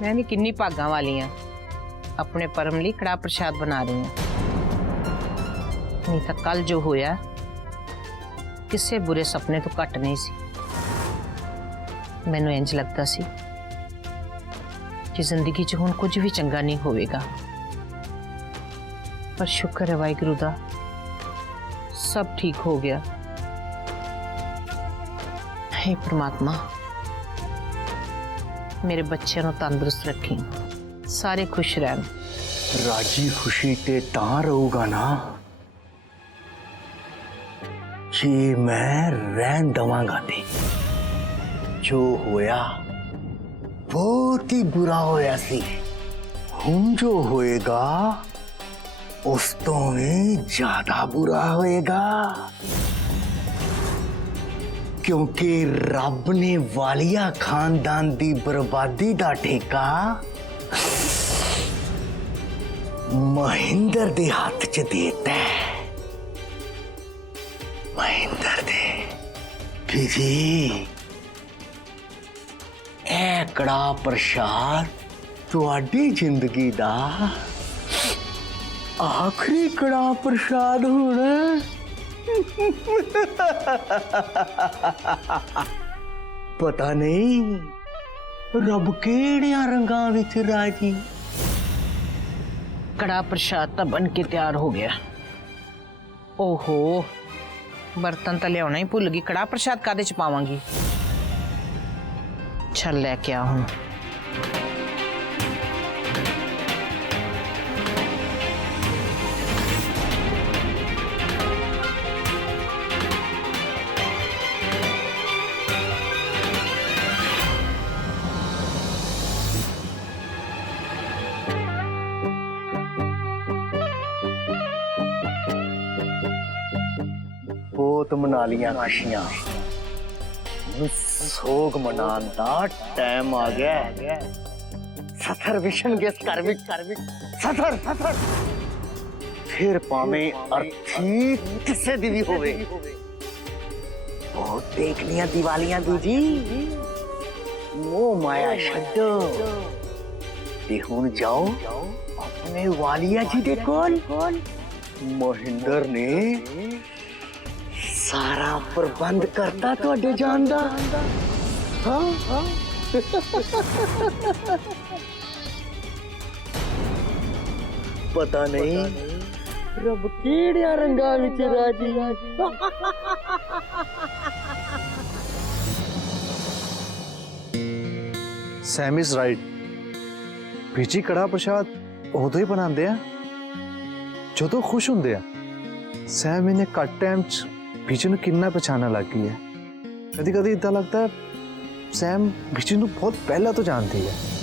मैं भी किन्नी भागां वाली हाँ, अपने परम लिए कड़ा प्रसाद बना रही हूँ। नहीं तो कल जो होया किसी बुरे सपने तो घट नहीं सी। मैनू इंज लगता सी कि जिंदगी च हुण कुछ भी चंगा नहीं होवेगा, पर शुक्र है वाहिगुरू दा सब ठीक हो गया। हे परमात्मा, मेरे बच्चों को तंदुरुस्त रखी, सारे खुश रहन। राजी खुशी ते तां रहूगा ना जी मैं रहन दवांगा ते। जो होया बहुत ही बुरा होया सी, हुण जो होएगा उस तो भी ज्यादा बुरा होएगा, क्योंकि रब ने वालिया खानदान दी बर्बादी दा ठेका महेंद्र दे हाथ च देता है। महेंद्र दे जी ए कड़ा प्रसाद तुहाडी जिंदगी दा आखिरी कड़ा प्रसाद होना। पता नहीं रब केड़ियां रंगां विच राजी। कड़ा प्रसाद तो बन के तैयार हो गया। ओहो, बर्तन तो लिया ही भुल गई, कड़ा प्रसाद कादे च पावांगी। चल लैके आ हुण। बहुत मना लिया खुशियां, सोग मनान दा टाइम आ गया। सथर विशन गेस कर विच सथर सथर फिर पावे अर्थी किसे दी भी होवे। बहुत देख लिया दिवालियां दूजी, मोह माया छड्डो ते हुण जाओ अपने वालिया जी दे कोल। महेंद्र ने सारा प्रबंध करता तुहाडे जान दा। हाँ? पता नहीं रब केड़िया रंगा विच राजी। Sam is right. बीजी कड़ा प्रसाद उदों ही बनाते हैं जो खुश होंगे आ। सैम इन्हें घट टाइम बीजी नूं किन्ना पछाणन लग गई है। कदी कदी इदा लगता है सैम बीजी नूं बहुत पहला तो जानती है।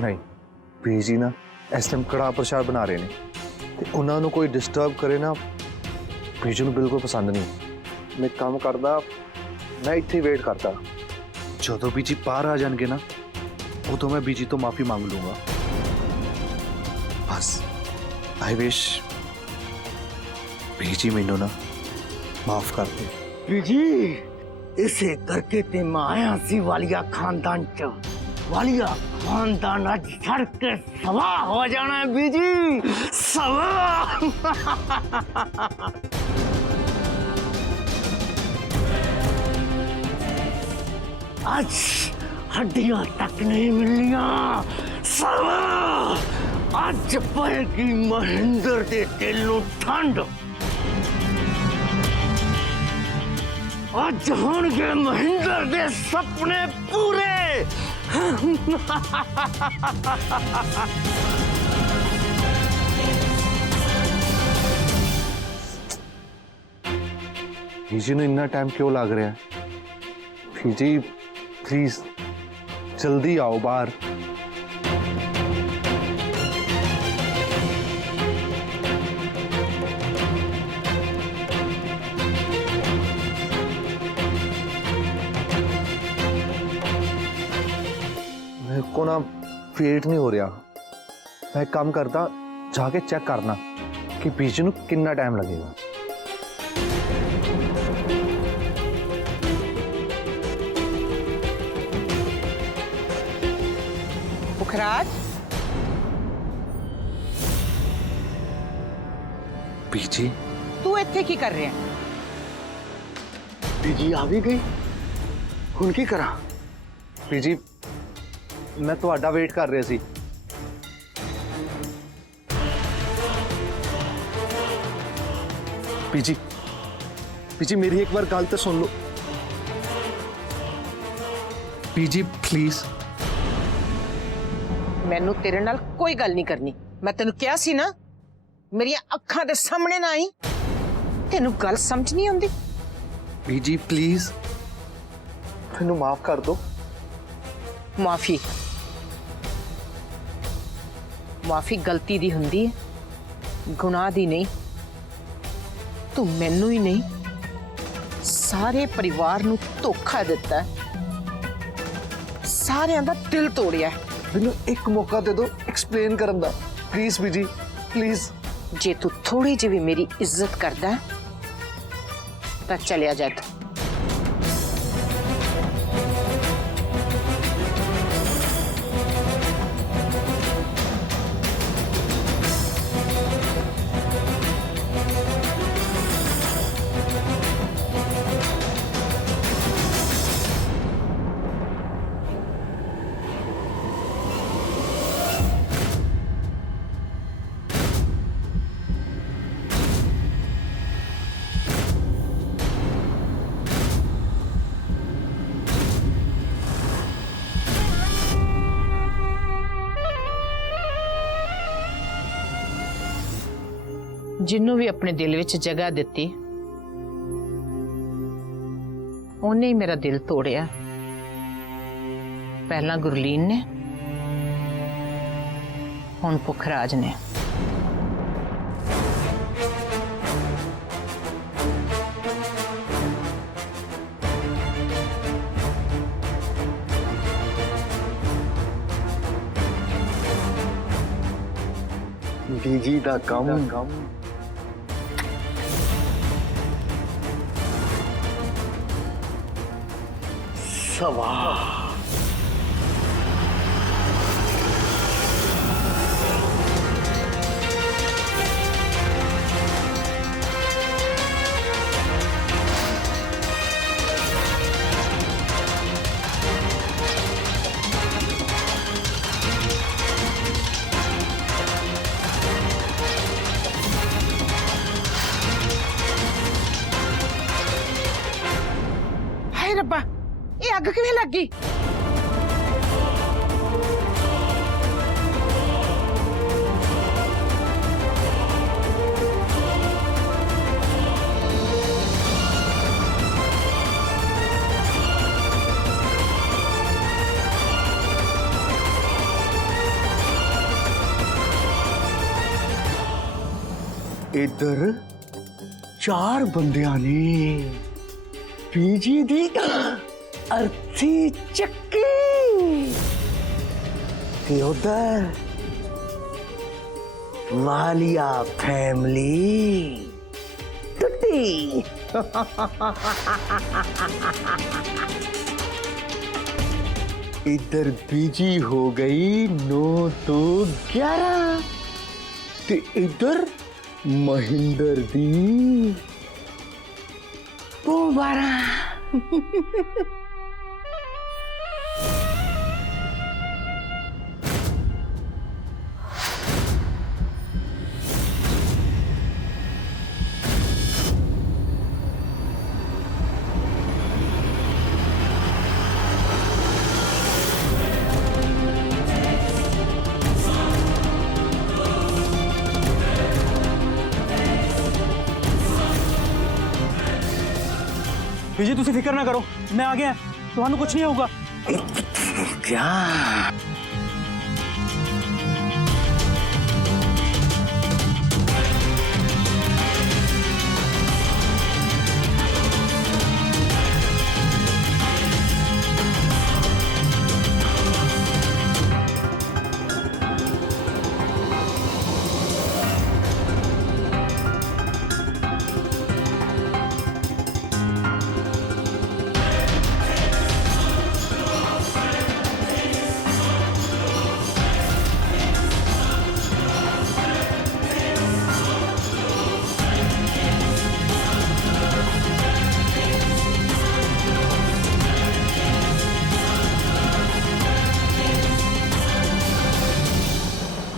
नहीं, बीजी ना इस टाइम कड़ा प्रसाद बना रहे हैं, उन्होंने कोई डिस्टर्ब करे ना बीजी नूं बिल्कुल पसंद नहीं। मैं काम करदा, मैं इत्थे वेट करता, जो बीजी बाहर आ जाएंगे ना उदों मैं बीजी तो माफी मांग लूंगा। बस आई विश बीजी मैनू ना माफ कर दे। बीजी इसे करके ते मैं आया सी वालिया खानदान च। वालिया खानदान आज सड़ के सवा हो जाना है बीजी, सवा। आज हड्डियां तक नहीं मिलिया, सवा। आज पड़ेगी महेंद्र दे दिल नूं ठंड। आज होंगे महेंद्र दे सपने पूरे। बीजी नूं इन्ना टाइम क्यों लग रहा है? बीजी प्लीज जल्दी आओ बाहर। मेरे को ना वेट नहीं हो रहा। मैं एक काम करता, जाके चेक करना कि बीजी नूं कितना टाइम लगेगा। पुखराज, बीजी तू इत्थे की कर रहा है? बीजी आ भी गई, हुण की करा? बीजी मैं ਤੁਹਾਡਾ वेट कर रहा सी। बीजी बीजी मेरी एक बार गल तो सुन लो। बीजी प्लीज। मैनू तेरे नाल कोई गल नहीं करनी। मैं तेनू क्या सी ना, मेरी अखां दे सामने ना आई। तेनू गल समझ नहीं आउंदी। बीजी प्लीज मैनू माफ कर दो। माफी माफी गलती दी हुंदी है, गुनाह दी नहीं। तू मैनू ही नहीं, सारे परिवार नू धोखा दिता है, सारियां दा दिल तोड़िया है। मैनू एक मौका दे दो एक्सप्लेन करन दा प्लीज। Busy please. जे तू थोड़ी जी भी मेरी इज्जत करदा है तां चलिया जा तू। जिन्हों भी अपने दिल विच जगह दिती, उन्हें ही मेरा दिल तोड़िया। पहला गुरलीन ने, हुण पुखराज ने। बीजी दा कम सवा। हाय रब्बा, ये अग किवें लग गई? इधर 4 बंदियां ने बीजी दी अर्थी चक्की ते उधर वालिया फैमिली टुट्टी। इधर बीजी हो गई 9 तो 11 ते इधर महेंद्र दी 12। बीजी तुसी फिक्र ना करो, मैं आ गया। ਤੁਹਾਨੂੰ ਕੁਝ ਨਹੀਂ ਹੋਊਗਾ। क्या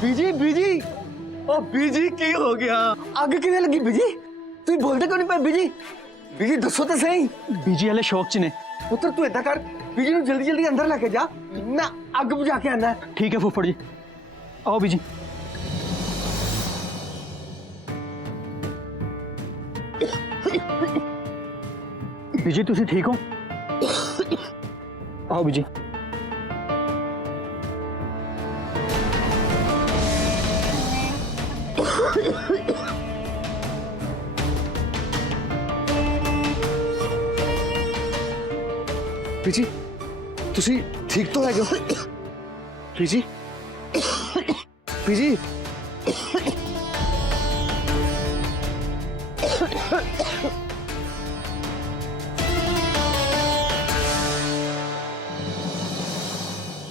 बीजी बीजी ओ बीजी की हो गया अग किने लगी बीजी तू बोलते क्यों नहीं पे बीजी बीजी दसो तो सही ਬੀਜੀ ਹਲੇ ਸ਼ੌਕ 'ਚ ਨੇ। पुत्र तू ऐसा कर बीजी ਨੂੰ जल्दी जल्दी अंदर लेके जा मैं अग बुझा के आना है ਠੀਕ ਹੈ ਫੁੱਫੜ ਜੀ, ਆਓ ਬੀਜੀ। ਬੀਜੀ ਤੁਸੀਂ ਠੀਕ ਹੋ? ਆਓ ਬੀਜੀ। बीजी तुसी ठीक तो है बीजी बीजी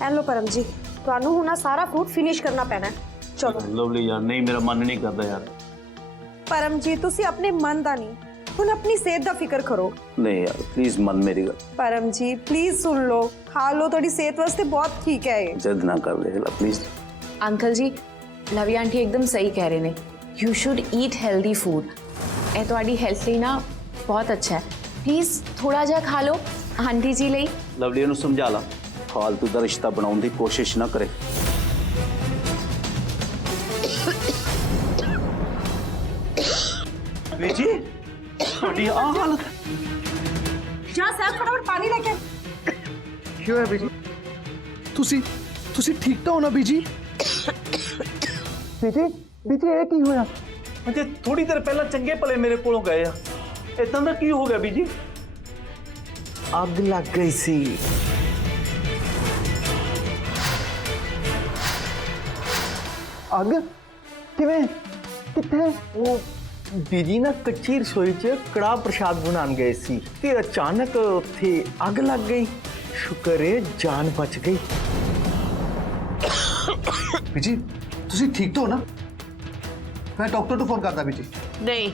हेलो परम जी, ਤੁਹਾਨੂੰ ਹੁਣ ਸਾਰਾ ਫੂਡ ਫਿਨਿਸ਼ ਕਰਨਾ ਪੈਣਾ ਹੈ। ਚਲੋ ਲਵਲੀ ਯਾਰ, ਨਹੀਂ ਮੇਰਾ ਮਨ ਨਹੀਂ ਕਰਦਾ ਯਾਰ। परम जी, ਤੁਸੀਂ ਆਪਣੇ ਮਨ ਦਾ ਨਹੀਂ ਹੁਣ ਆਪਣੀ ਸਿਹਤ ਦਾ ਫਿਕਰ ਕਰੋ। ਨਹੀਂ ਯਾਰ ਪਲੀਜ਼ ਮੰਨ ਮੇਰੀ ਗੱਲ। परम जी प्लीज सुन लो, खा लो, ਤੁਹਾਡੀ ਸਿਹਤ ਵਾਸਤੇ ਬਹੁਤ ਠੀਕ ਹੈ ਇਹ। ਜਿੱਦ ਨਾ ਕਰ ਲੈ please. Uncle ji Lovey aunty एकदम सही कह रहे ने, you should eat healthy food. ए ਤੁਹਾਡੀ हेल्थ ਲਈ ना बहुत अच्छा है। प्लीज थोड़ा ਜਿਹਾ खा लो आंटी जी ਲਈ। ਲਵਲੀ ਨੂੰ ਸਮਝਾ ਲਾ, ਫਾਲਤੂ ਦਾ ਰਿਸ਼ਤਾ ਬਣਾਉਣ ਦੀ ਕੋਸ਼ਿਸ਼ ਨਾ ਕਰੇ। ਬੀਜੀ ਤੁਹਾਡੀ ਆ ਹਾਲਤ। ਜਾ ਸਾਹਿਬ ਫਟਾਫਟ ਪਾਣੀ ਲੈ ਕੇ। क्यों है बीजी तुसी तुसी ठीक तो हो ना बीजी बीजी बीजी ये की होया ਅਜੇ ਥੋੜੀ ਦੇਰ ਪਹਿਲਾਂ ਚੰਗੇ ਭਲੇ ਮੇਰੇ ਕੋਲੋਂ ਗਏ ਆ, ਇਦਾਂ ਦਾ ਕੀ ਹੋ ਗਿਆ ਬੀਜੀ? अग लग गई सी अग किवें किथे वो बीजी ना कच्ची रसोई च कड़ा प्रसाद बनान गए सी ते अचानक उत्थे अग लग गई। शुक्र है जान बच गई। बीजी तुसी ठीक तो हो ना? मैं डॉक्टर को फोन करता बीजी। ਨਹੀਂ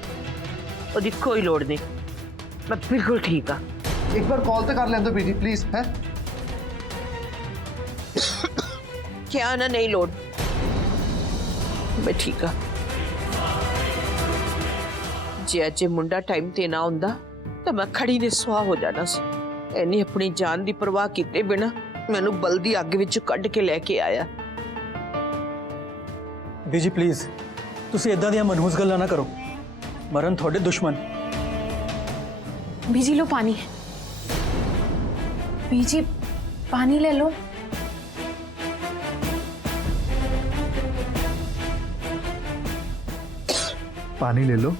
ਉਹਦੀ ਕੋਈ ਲੋੜ ਨਹੀਂ, ਮੈਂ ਬਿਲਕੁਲ ਠੀਕ ਆ। एक बार कॉल तो कर लें दो बीजी प्लीज है। ਕਿਆ ਨਾ ਨਹੀਂ ਲੋੜ, ਮੈਂ ਠੀਕ ਆ। ਜੇ ਅੱਜ ਇਹ ਮੁੰਡਾ ਟਾਈਮ ਤੇ ਨਾ ਹੁੰਦਾ ਤਾਂ ਮੈਂ ਖੜੀ ਦੇ ਸੁਆਹ ਹੋ ਜਾਣਾ ਸੀ। ਇਹਨੇ ਆਪਣੀ ਜਾਨ ਦੀ ਪਰਵਾਹ ਕੀਤੇ ਬਿਨਾ ਮੈਨੂੰ ਬਲਦੀ ਅੱਗ ਵਿੱਚ ਕੱਢ ਕੇ ਲੈ ਕੇ ਆਇਆ। ਬੀਜੀ ਪਲੀਜ਼ ਤੁਸੀਂ ਇਦਾਂ ਦੀਆਂ ਮਨਹੂਸ ਗੱਲਾਂ ਨਾ ਕਰੋ, ਮਰਨ ਤੁਹਾਡੇ ਦੁਸ਼ਮਣ। बीजी लो पानी। बीजी पानी ले लो। पानी ले लो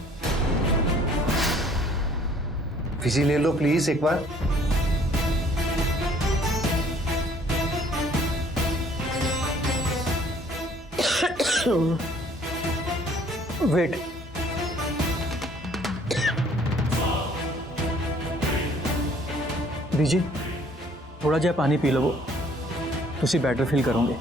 बीजी, ले लो प्लीज एक बार। वेट, ਬੀਜੀ ਥੋੜਾ ਜਿਹਾ ਪਾਣੀ ਪੀ ਲਵੋ, ਤੁਸੀਂ ਬੈਟਰ ਫੀਲ ਕਰੋਗੇ।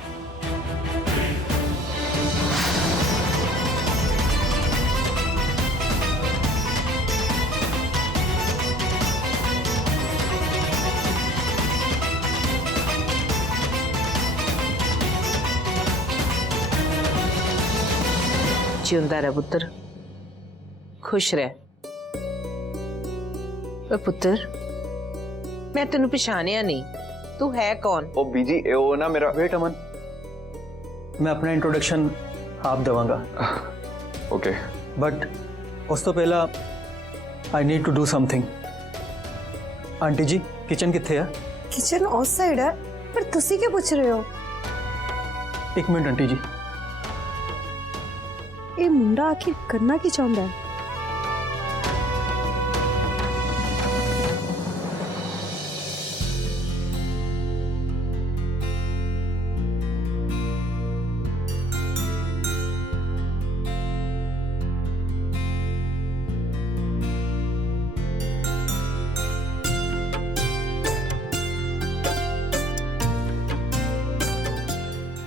ਜਿਉਂਦਾ ਰਹਿ ਪੁੱਤਰ, ਖੁਸ਼ ਰਹਿ। ਓਏ ਪੁੱਤਰ, मैं तेन पछाणिया नहीं, तू है कौन? ओ बीजी वो ना मेरा। वेट अमन, मैं अपना इंट्रोडक्शन आप देवांगा, ओके बट उस तो पहला I need to do something. Aunty ji kitchen ਕਿੱਥੇ ਆ? किचन उस साइड है, पर तुसी क्या पूछ रहे हो? ਇੱਕ ਮਿੰਟ ਆਂਟੀ ਜੀ। ये मुंडा आखिर करना की चाहता है?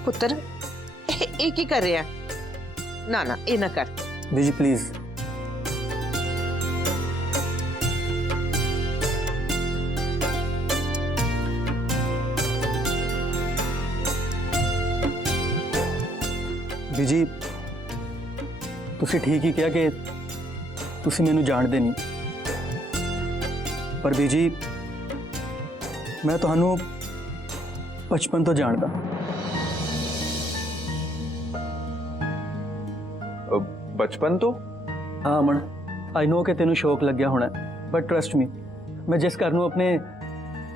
ਪੁੱਤਰ ਇਹ ਕੀ ਕਰ ਰਿਹਾ? ਨਾ ਨਾ ਇਹ ਨਾ ਕਰ। ਬੀਜੀ ਪਲੀਜ਼। ਬੀਜੀ ਤੁਸੀਂ ਠੀਕ ਹੀ ਕਿਹਾ ਕਿ ਤੁਸੀਂ ਮੈਨੂੰ ਜਾਣਦੇ ਨਹੀਂ, ਪਰ ਬੀਜੀ ਮੈਂ ਤੁਹਾਨੂੰ ਬਚਪਨ ਤੋਂ ਜਾਣਦਾ। बचपन तो हाँ अमन, आई नो कि तेन शौक लग्या होना, बट ट्रस्ट मी, मैं जिस घर नूं अपने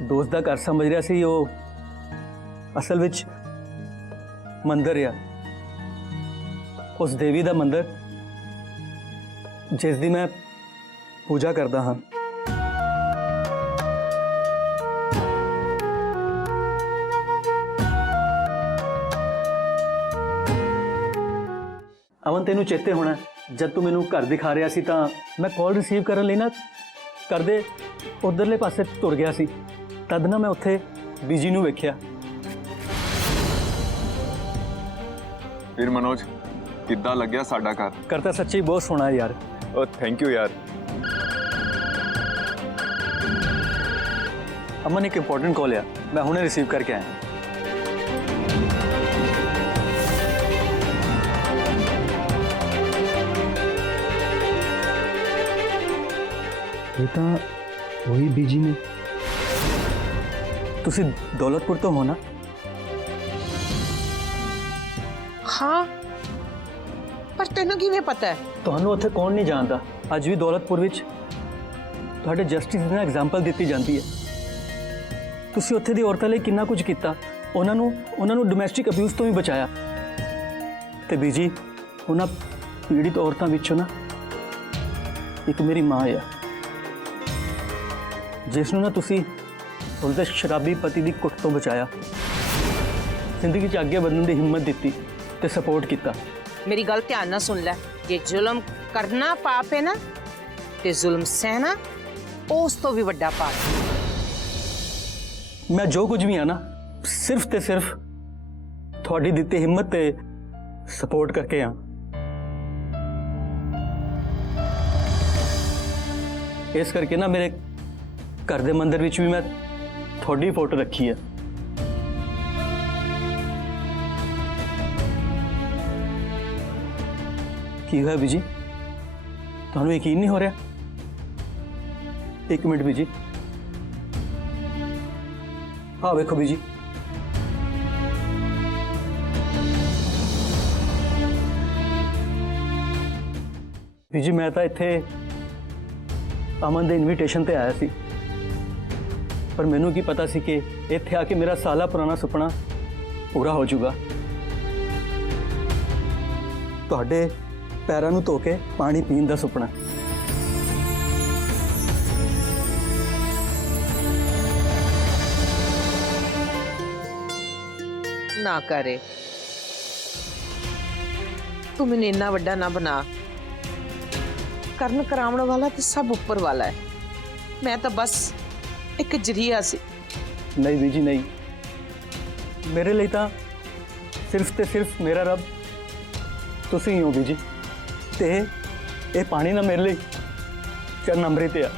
दोस्त का घर समझ रहा सी, वो असल विच मंदिर आ, उस देवी का मंदिर जिस दी मैं पूजा करता हाँ। अमन तेनू चेते होना जब तू मैनू घर दिखा रहा सी, मैं कॉल रिसीव करने लई ना घर दे उधरले पासे तुर गया सी, तद ना मैं उत्थे बीजी नू वेख्या। फिर मनोज किद्दां लग्या साडा घर? करता सच्ची बहुत सोहना है यार। ओ थैंक यू यार। अमन एक इंपॉर्टेंट कॉल है, मैं हुणे रिसीव करके आया। ये तो वही बीजी ने। तुसी दौलतपुर तो हो ना? हाँ पर तेनू किवें पता है? ਤੁਹਾਨੂੰ ਉੱਥੇ ਕੌਣ ਨਹੀਂ ਜਾਣਦਾ, ਅੱਜ ਵੀ ਦੌਲਤਪੁਰ ਵਿੱਚ ਤੁਹਾਡੇ ਜਸਟਿਸ ਦੀ ਐਗਜ਼ਾਮਪਲ ਦਿੱਤੀ ਜਾਂਦੀ ਹੈ। ਤੁਸੀਂ ਉੱਥੇ ਦੀ ਔਰਤਾਂ ਲਈ ਕਿੰਨਾ ਕੁਝ ਕੀਤਾ, ਉਹਨਾਂ ਨੂੰ ਡੋਮੈਸਟਿਕ ਅਬਿਊਜ਼ ਤੋਂ ਵੀ ਬਚਾਇਆ। ਤੇ ਬੀਜੀ ਉਹਨਾਂ ਪੀੜਿਤ ਔਰਤਾਂ ਵਿੱਚੋਂ ਨਾ ਇੱਕ ਮੇਰੀ ਮਾਂ ਆ, ਜਿਸ ਨੂੰ ਨਾ ਤੁਸੀਂ ਉਸਦੇ ਸ਼ਰਾਬੀ ਪਤੀ ਦੀ ਕੁੱਟ ਤੋਂ ਬਚਾਇਆ, ਜ਼ਿੰਦਗੀ 'ਚ ਅੱਗੇ ਵਧਣ ਦੀ ਹਿੰਮਤ ਦਿੱਤੀ ਤੇ ਸਪੋਰਟ ਕੀਤਾ। मेरी गल ध्यान ना सुन लै, जे जुल्म करना पाप है ना, ते जुल्म सहना उस तो भी बड़ा पाप। मैं जो कुछ भी हाँ ना सिर्फ ते सिर्फ थोड़ी दित्ती हिम्मत ते सपोर्ट करके हाँ। इस करके ना मेरे घर दे मंदिर विच भी मैं थोड़ी फोटो रखी है। की है बीजी, तुहानू यकीन नहीं हो रहा? एक मिनट बीजी, हाँ वेखो बीजी, बीजी मैं तो इत्थे अमन दे इनविटेशन ते आया सी, पर मैनू की पता सी कि इत्थे आके मेरा साला पुराना सुपना पूरा हो जाऊगा। तुहाडे पैरों नूं धो के पानी पीण दा सुपना। ना करे तू मैंने इन्ना वड्डा ना बना। करन करावण वाला तो सब ऊपर वाला है, मैं तो बस एक जरिया सी। नहीं बीजी नहीं, मेरे लिए तो सिर्फ ते सिर्फ मेरा रब तुसी ही हो बीजी। ते ये पानी ना मेरे लिए चरण अमृत है।